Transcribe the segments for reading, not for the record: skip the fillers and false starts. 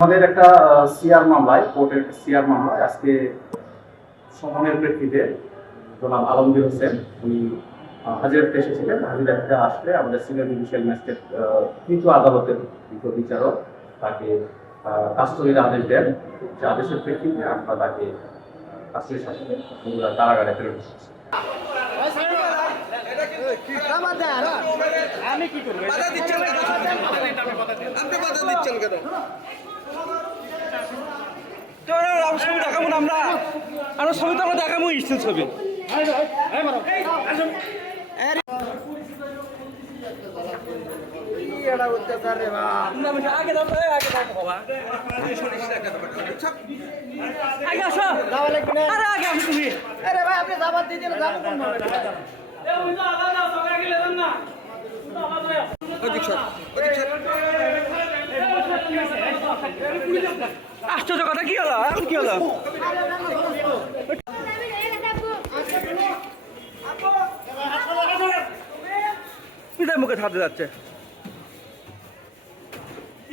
আমাদের একটা সিআর মামলায়, কোর্টের একটা সিআর মামলায় আজকে সমনের প্রেক্ষিতে জনাব আলমগীর হোসেন উনি হাজিরাতে এসেছিলেন। হাজিরাতে আসলে আমাদের সিনিয়র জুডিশিয়াল ম্যাজিস্ট্রেট তৃতীয় আদালতের বিচারক তাকে কাস্টডির আদেশ দেন। যে আদেশের প্রেক্ষিতে আমরা তাকে কাস্টডির সাথে কারাগারে ফেরত এসেছি। আমি কি করবো? বাধা দিচ্ছেন কেন? আপনি বাধা দিচ্ছেন কেন? ছবি দেখাবো না আমরা ছবি তো আমরা দেখাবো স্টিল ছবি। আগে আসো আরে আগে আমি তুমি আরে ভাই আপনি দাবাত দিয়ে দিলে যাবো কোন ভাবে আশ্চর্য কথা কি হলো এখন কি হলো পিতার মুখে ছাড়তে যাচ্ছে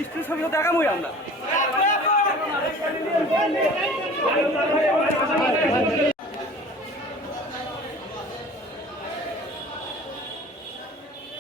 স্ত্রীর ছবি দেখাবোই আমরা